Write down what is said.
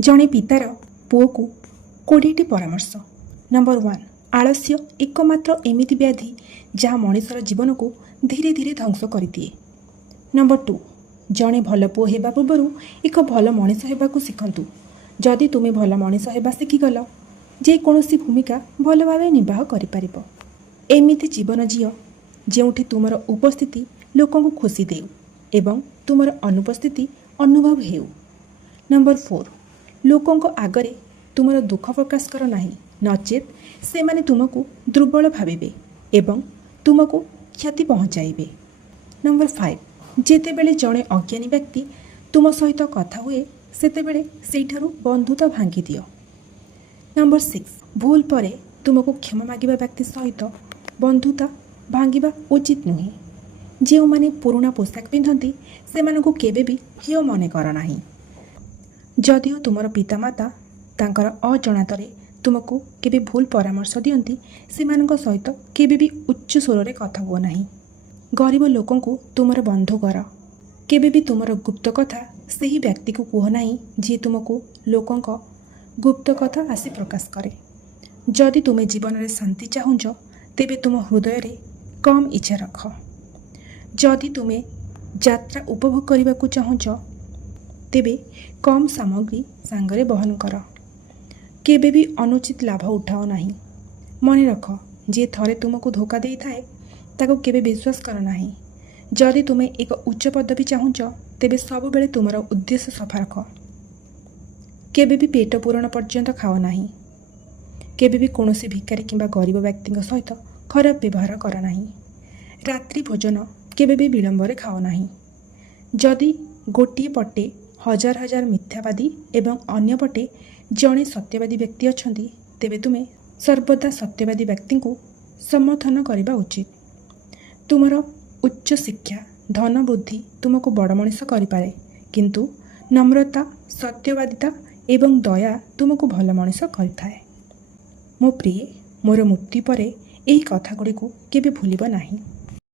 जड़े पितार पुओ को 20टी परामर्श। नंबर 1, आलस्य एकमात्र एमिति व्याधि जहाँ मनिषर जीवन को धीरे धीरे ध्वंस कर दिए। नंबर 2, जड़े भल पुओ हेबा पूर्व एक भल मनीष होगा शिखु। जदि तुम्हें भल मनीष होगा शिखिगल जेकोसी भूमिका भल भाव निर्वाह कर एमिति जीवन जीव जेउठी तुमर उपस्थिति लोक को खुशी देउ एवं तुमर अनुपस्थिति अनुभव हेउ। नंबर 4, लोकों आगरे तुमर दुख प्रकाश कर नहीं, नचेत से माने तुमको दुर्बल भावे एवं तुमको क्षति पहुँचाइबे। नंबर 5, जेते बेले जड़े अज्ञानी व्यक्ति तुम सहित कथा हुए सेतेबेले सेठारु बंधुता भांगी दियो। नंबर 6, भूल परे तुमको क्षमा मागिबा व्यक्ति सहित बंधुता भांगिबा उचित नुहे। जो माने पुराना पोशाक पिंधती से मानकु केबे भी हेय मने कर नाही। जदिओ तुमर पितामाता तांकर अजणातरे तुमको केबे भूल परामर्श दियंती सेमानक सहित केबे भी उच्च स्वर रे कथा हुओ नाही। गरीब लोकों को तुमर बंधु कर, केबे भी तुमर गुप्त कथा सही व्यक्ति को कह नाही जी तुमको लोकों गुप्त कथा आसी प्रकाश करे। जदि तुम्हें जीवन में शांति चाहूच तेबे तुम हृदय रे कम इच्छा रख। जदि तुम्हें यात्रा उपभोग करने को चाहूच तेबे कम सामग्री सांगरे बहन कर। केबे भी अनुचित लाभ उठाओ नहीं। मन रख, जे थरे तुमको धोखा दे थाए ताको केबे विश्वास कर नहीं। जदि तुम्हें एक उच्च पदवी चाहूच तेबे सब बेले तुमर उद्देश्य सफा रख। केबे भी पेट पूरण पर्यंत खाओ नहीं। केबे भी कौनसी भिकारी किंबा गरीब व्यक्ति सहित खराब व्यवहार कर नहीं। रात्रि भोजन केबे भी विलंब खाओ नहीं। जदि गोटे पटे हजार हजार मिथ्यावादी एवं अन्य पटे जड़े सत्यवादी व्यक्ति अच्छा तेबे तुम्हें सर्वदा सत्यवादी व्यक्ति को समर्थन करने उचित। तुमर उच्च शिक्षा धन वृद्धि तुमको बड़ मनीष करें, किंतु नम्रता सत्यवादिता एवं दया तुमको भल मनीष करें। मो प्रिय, मोर मृत्यु पर यही कथागुड़ी को केबे भूलिब नहीं।